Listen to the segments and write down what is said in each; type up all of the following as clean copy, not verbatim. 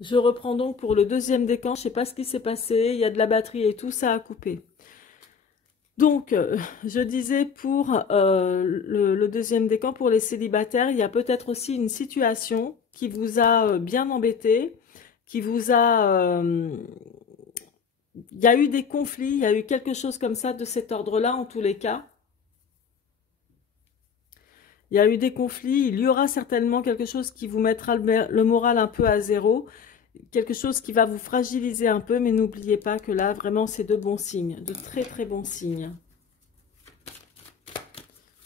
Je reprends donc pour le deuxième décan. Je ne sais pas ce qui s'est passé. Il y a de la batterie et tout, ça a coupé. Donc, je disais pour le deuxième décan, pour les célibataires, il y a peut-être aussi une situation qui vous a bien embêté, qui vous a... il y a eu des conflits, il y a eu quelque chose comme ça de cet ordre-là en tous les cas. Il y a eu des conflits, il y aura certainement quelque chose qui vous mettra le moral un peu à zéro, quelque chose qui va vous fragiliser un peu, mais n'oubliez pas que là, vraiment, c'est de bons signes, de très très bons signes.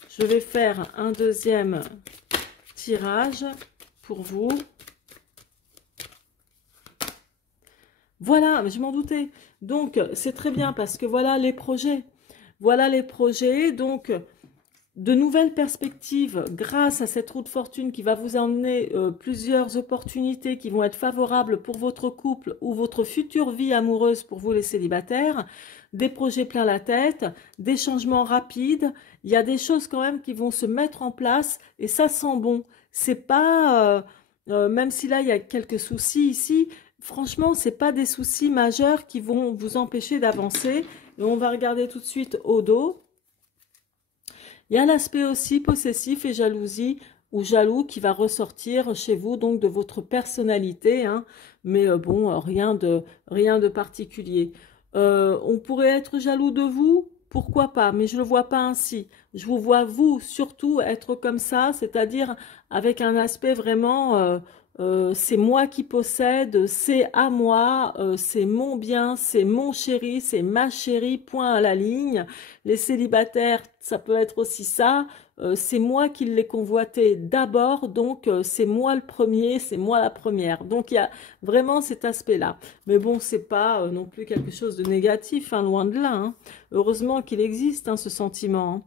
Je vais faire un deuxième tirage pour vous. Voilà, mais je m'en doutais. Donc, c'est très bien parce que voilà les projets. Voilà les projets. Donc, de nouvelles perspectives grâce à cette roue de fortune qui va vous emmener plusieurs opportunités qui vont être favorables pour votre couple ou votre future vie amoureuse pour vous les célibataires. Des projets plein la tête, des changements rapides. Il y a des choses quand même qui vont se mettre en place et ça sent bon. C'est pas, même si là il y a quelques soucis ici, franchement c'est pas des soucis majeurs qui vont vous empêcher d'avancer. Et on va regarder tout de suite au dos. Il y a l'aspect aussi possessif et jalousie ou jaloux qui va ressortir chez vous, donc de votre personnalité, hein, mais bon, rien de particulier. On pourrait être jaloux de vous, pourquoi pas, mais je ne le vois pas ainsi. Je vous vois, vous, surtout être comme ça, c'est-à-dire avec un aspect vraiment... c'est moi qui possède, c'est à moi, c'est mon bien, c'est mon chéri, c'est ma chérie, point à la ligne. Les célibataires, ça peut être aussi ça. C'est moi qui l'ai convoité d'abord, donc c'est moi le premier, c'est moi la première. Donc il y a vraiment cet aspect-là. Mais bon, c'est pas non plus quelque chose de négatif, hein, loin de là. Hein. Heureusement qu'il existe, hein, ce sentiment. Hein.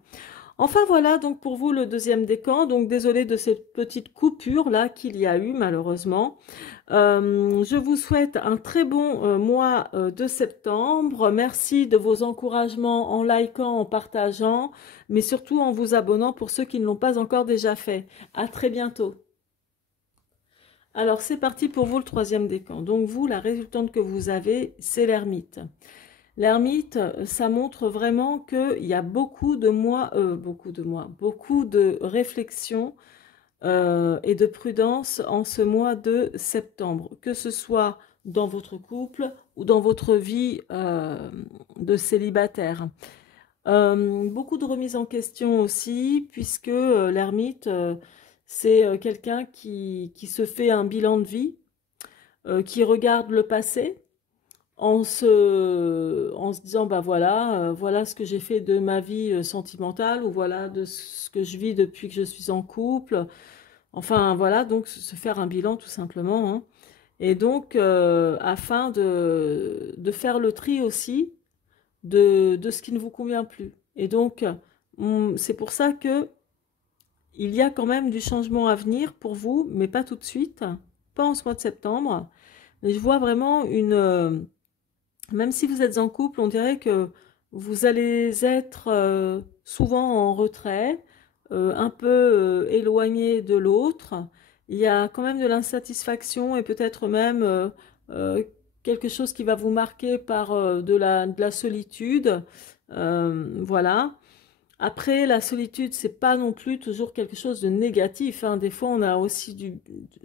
Enfin voilà donc pour vous le deuxième décan, donc désolé de cette petite coupure là qu'il y a eu malheureusement. Je vous souhaite un très bon mois de septembre, merci de vos encouragements en likant, en partageant, mais surtout en vous abonnant pour ceux qui ne l'ont pas encore déjà fait. À très bientôt. Alors c'est parti pour vous le troisième décan, donc vous la résultante que vous avez c'est l'ermite. L'ermite, ça montre vraiment qu'il y a beaucoup de réflexion et de prudence en ce mois de septembre, que ce soit dans votre couple ou dans votre vie de célibataire. Beaucoup de remises en question aussi, puisque l'ermite, c'est quelqu'un qui se fait un bilan de vie, qui regarde le passé, en se disant, bah voilà, voilà ce que j'ai fait de ma vie sentimentale, ou voilà de ce que je vis depuis que je suis en couple. Enfin, voilà, donc se faire un bilan tout simplement. Hein. Et donc, afin de faire le tri aussi de ce qui ne vous convient plus. Et donc, c'est pour ça que il y a quand même du changement à venir pour vous, mais pas tout de suite, pas en ce mois de septembre. Mais je vois vraiment une... même si vous êtes en couple, on dirait que vous allez être souvent en retrait, un peu éloigné de l'autre. Il y a quand même de l'insatisfaction et peut-être même euh, quelque chose qui va vous marquer par de la solitude. Voilà. Après, la solitude, c'est pas non plus toujours quelque chose de négatif. Hein. Des fois, on a aussi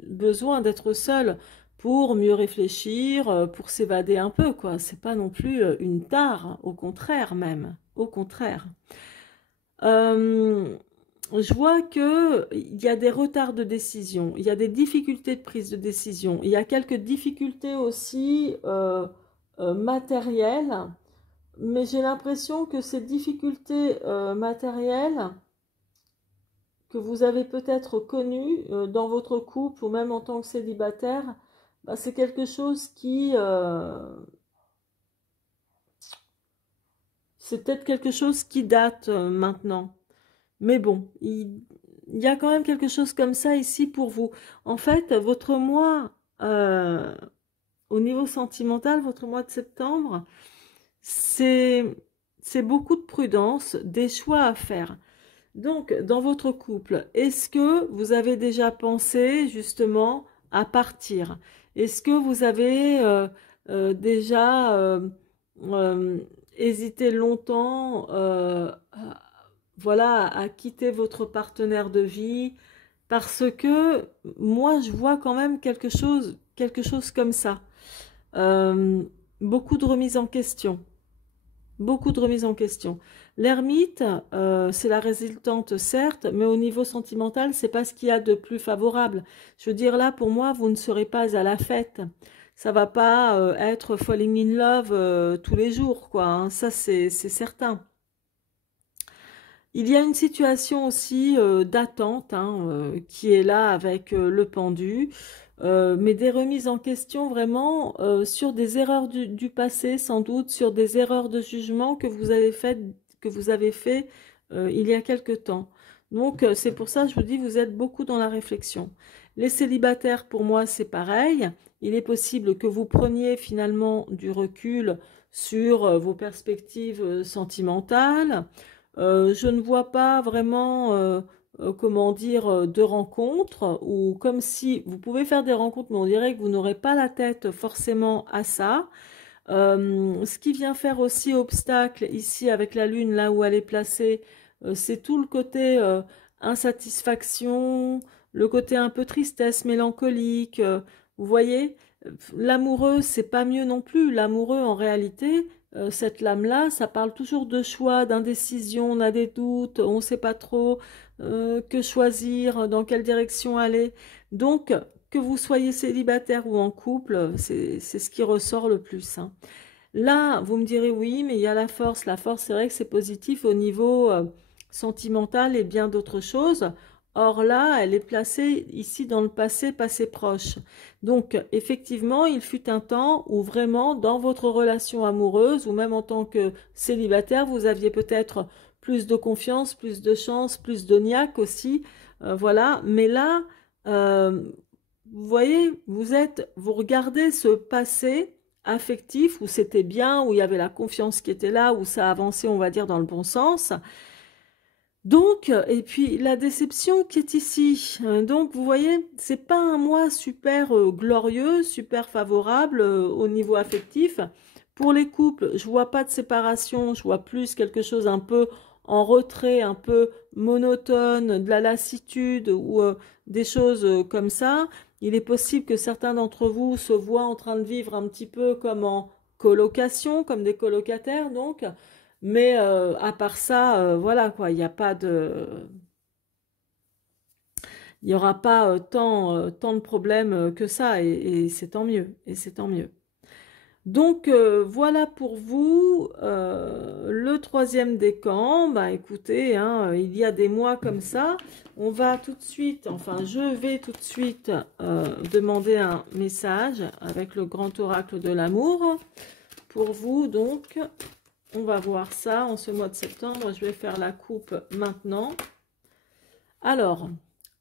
besoin d'être seul pour mieux réfléchir, pour s'évader un peu, quoi. C'est pas non plus une tare, au contraire même. Au contraire. Euh, je vois que il y a des retards de décision, il y a des difficultés de prise de décision, il y a quelques difficultés aussi matérielles. Mais j'ai l'impression que ces difficultés matérielles que vous avez peut-être connues dans votre couple ou même en tant que célibataire, bah, c'est quelque chose qui... c'est peut-être quelque chose qui date maintenant. Mais bon, il y a quand même quelque chose comme ça ici pour vous. En fait, votre mois, au niveau sentimental, votre mois de septembre, c'est beaucoup de prudence, des choix à faire. Donc, dans votre couple, est-ce que vous avez déjà pensé justement à partir? Est-ce que vous avez déjà euh, hésité longtemps voilà, à quitter votre partenaire de vie? Parce que moi, je vois quand même quelque chose comme ça. Euh, beaucoup de remises en question. Beaucoup de remises en question. L'ermite, c'est la résultante, certes, mais au niveau sentimental, c'est pas ce qu'il y a de plus favorable. Je veux dire, là, pour moi, vous ne serez pas à la fête. Ça va pas être falling in love tous les jours, quoi, hein. Ça, c'est certain. Il y a une situation aussi d'attente hein, qui est là avec le pendu, mais des remises en question vraiment sur des erreurs du passé, sans doute sur des erreurs de jugement que vous avez fait il y a quelque temps. Donc c'est pour ça que je vous dis, vous êtes beaucoup dans la réflexion. Les célibataires, pour moi, c'est pareil. Il est possible que vous preniez finalement du recul sur vos perspectives sentimentales. Je ne vois pas vraiment, comment dire, de rencontres, ou comme si vous pouvez faire des rencontres, mais on dirait que vous n'aurez pas la tête forcément à ça. Ce qui vient faire aussi obstacle ici avec la lune, là où elle est placée, c'est tout le côté insatisfaction, le côté un peu tristesse, mélancolique. Vous voyez, l'amoureux, c'est pas mieux non plus. L'amoureux, en réalité, cette lame-là, ça parle toujours de choix, d'indécision, on a des doutes, on ne sait pas trop que choisir, dans quelle direction aller. Donc, que vous soyez célibataire ou en couple, c'est ce qui ressort le plus, hein. Là, vous me direz oui, mais il y a la force. La force, c'est vrai que c'est positif au niveau sentimental et bien d'autres choses. Or là, elle est placée ici dans le passé, passé proche. Donc, effectivement, il fut un temps où vraiment, dans votre relation amoureuse, ou même en tant que célibataire, vous aviez peut-être plus de confiance, plus de chance, plus de niaque aussi. Voilà. Mais là, euh, vous voyez, vous regardez ce passé affectif où c'était bien, où il y avait la confiance qui était là, où ça avançait, on va dire, dans le bon sens. Donc, et puis la déception qui est ici. Donc, vous voyez, c'est pas un mois super glorieux, super favorable au niveau affectif. Pour les couples, je vois pas de séparation, je vois plus quelque chose un peu en retrait, un peu monotone, de la lassitude ou des choses comme ça. Il est possible que certains d'entre vous se voient en train de vivre un petit peu comme en colocation, comme des colocataires, donc. Mais à part ça, voilà quoi, il n'y a pas de, il y aura pas tant de problèmes que ça, et c'est tant mieux, et c'est tant mieux. Donc voilà pour vous le troisième décan. Bah écoutez, hein, il y a des mois comme ça. On va tout de suite, enfin je vais tout de suite demander un message avec le grand oracle de l'amour pour vous. Donc on va voir ça en ce mois de septembre. Je vais faire la coupe maintenant. Alors,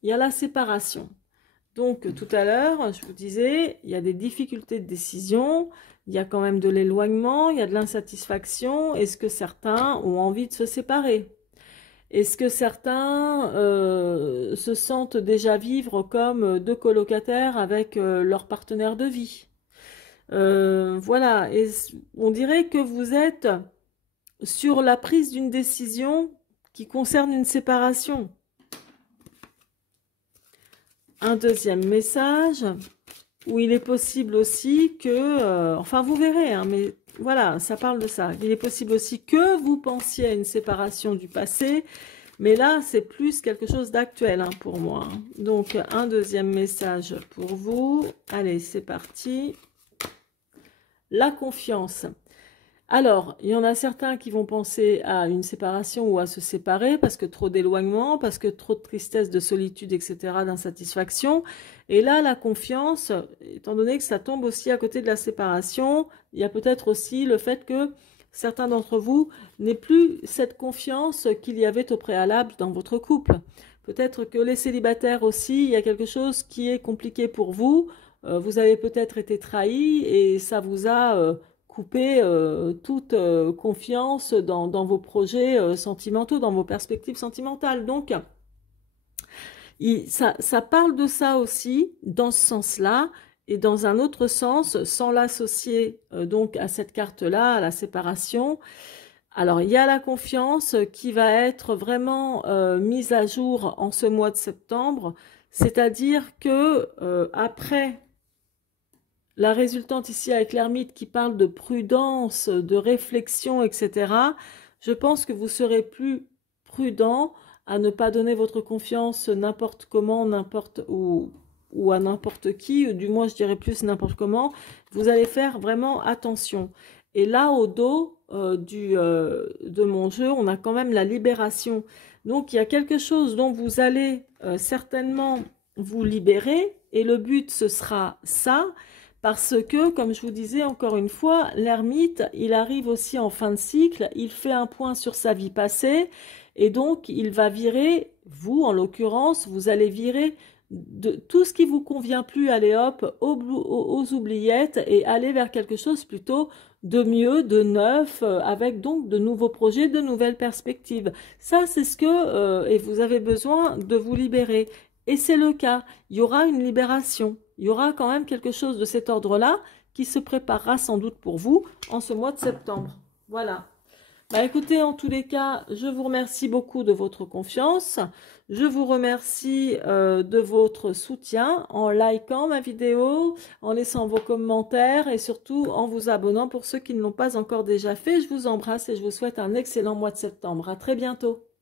il y a la séparation. Donc, tout à l'heure, je vous disais, il y a des difficultés de décision, il y a quand même de l'éloignement, il y a de l'insatisfaction. Est-ce que certains ont envie de se séparer? Est-ce que certains se sentent déjà vivre comme deux colocataires avec leur partenaire de vie? Voilà, et on dirait que vous êtes sur la prise d'une décision qui concerne une séparation. Un deuxième message où il est possible aussi que, enfin vous verrez, hein, mais voilà, ça parle de ça. Il est possible aussi que vous pensiez à une séparation du passé, mais là c'est plus quelque chose d'actuel hein, pour moi. Donc un deuxième message pour vous. Allez, c'est parti. La confiance. Alors, il y en a certains qui vont penser à une séparation ou à se séparer parce que trop d'éloignement, parce que trop de tristesse, de solitude, etc., d'insatisfaction. Et là, la confiance, étant donné que ça tombe aussi à côté de la séparation, il y a peut-être aussi le fait que certains d'entre vous n'aient plus cette confiance qu'il y avait au préalable dans votre couple. Peut-être que les célibataires aussi, il y a quelque chose qui est compliqué pour vous. Vous avez peut-être été trahi et ça vous a couper toute confiance dans vos projets sentimentaux, dans vos perspectives sentimentales. Donc, ça parle de ça aussi, dans ce sens-là, et dans un autre sens, sans l'associer donc à cette carte-là, à la séparation. Alors, il y a la confiance qui va être vraiment mise à jour en ce mois de septembre, c'est-à-dire que après la résultante ici avec l'ermite qui parle de prudence, de réflexion, etc., je pense que vous serez plus prudent à ne pas donner votre confiance n'importe comment, n'importe où, ou à n'importe qui, ou du moins je dirais plus n'importe comment. Vous allez faire vraiment attention. Et là, au dos de mon jeu, on a quand même la libération. Donc, il y a quelque chose dont vous allez certainement vous libérer, et le but, ce sera ça. Parce que, comme je vous disais encore une fois, l'ermite, il arrive aussi en fin de cycle, il fait un point sur sa vie passée, et donc il va virer, vous en l'occurrence, vous allez virer de tout ce qui vous convient plus, allez hop, aux oubliettes, et aller vers quelque chose plutôt de mieux, de neuf, avec donc de nouveaux projets, de nouvelles perspectives. Ça, c'est ce que, et vous avez besoin de vous libérer. Et c'est le cas, il y aura une libération. Il y aura quand même quelque chose de cet ordre-là qui se préparera sans doute pour vous en ce mois de septembre. Voilà. Bah écoutez, en tous les cas, je vous remercie beaucoup de votre confiance. Je vous remercie de votre soutien en likant ma vidéo, en laissant vos commentaires et surtout en vous abonnant pour ceux qui ne l'ont pas encore déjà fait. Je vous embrasse et je vous souhaite un excellent mois de septembre. À très bientôt.